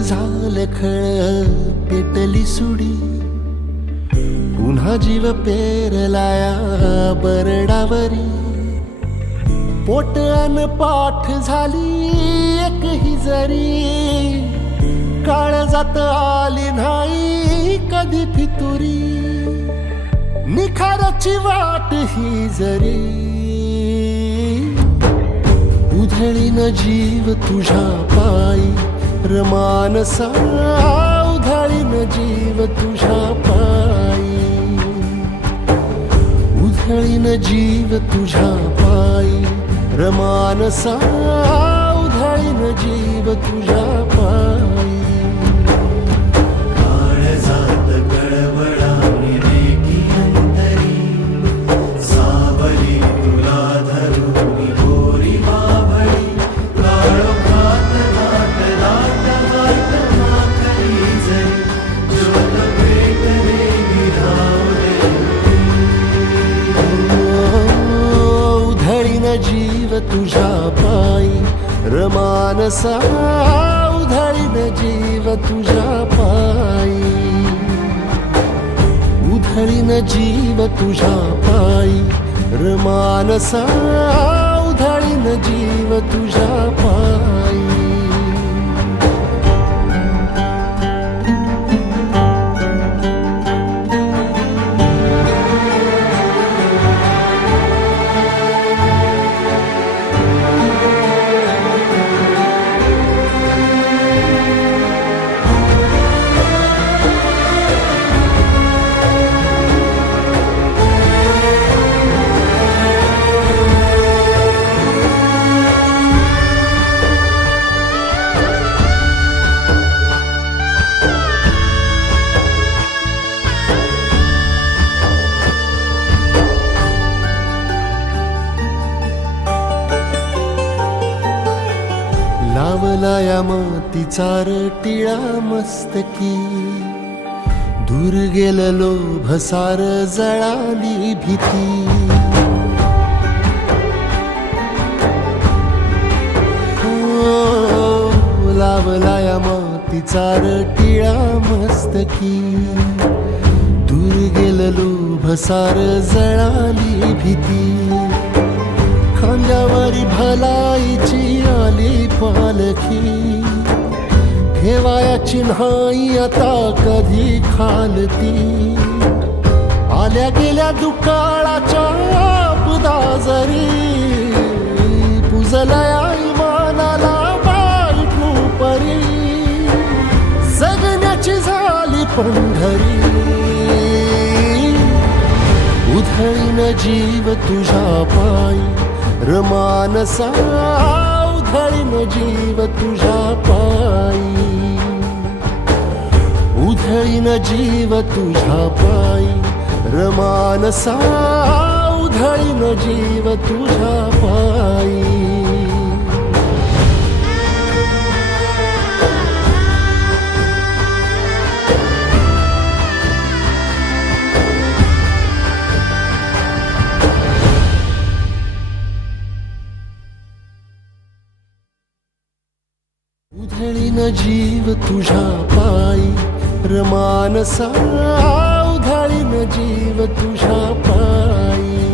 झालं खळ पेटली सुडी, पुन्हा जीव पेरलाया बरडावरी. पोट अन पाठ झाली एक ही जरी, काळजात आली नाही कधी फितुरी. निखाराची वाट ही जरी, उधळीन जीव तुझ्या पायी रमानसा. उधळीन जीव तुझ्या पायी, उधळीन जीव तुझ्या पायी रमानसा. उधळीन जीव तुझ्या पायी. जीव तुझ्या पायी रमानसा. उधळीन जीव तुझ्या पायी, उधळीन जीव तुझ्या पायी रमानसा. उधळीन जीव तुझ्या पायी. लावलाया मातीचा टिळा मस्तकी, दूर गेलो भसार जळाली भीती. लावलाया मातीचा टिळा मस्तकी, दूर गेलो भसार जळाली भीती. खांद्यावरी भलाईची आली पालखी, ठेवायाची नाही आता कधी खालती. आल्या गेल्या दुकाळाच्या आपदा जरी, पुजलया इमानाला बायठू परी. जगण्याची झाली पंढरी, उधळीन जीव तुझ्या पायी रमानसा. उधळीन जीव तुझ्या पायी, उधळीन जीव तुझ्या पायी रमानसा. उधळीन जीव तुझ्या पायी. उधळीन जीव तुझ्या पायी रमानसा. उधळीन जीव तुझ्या पायी.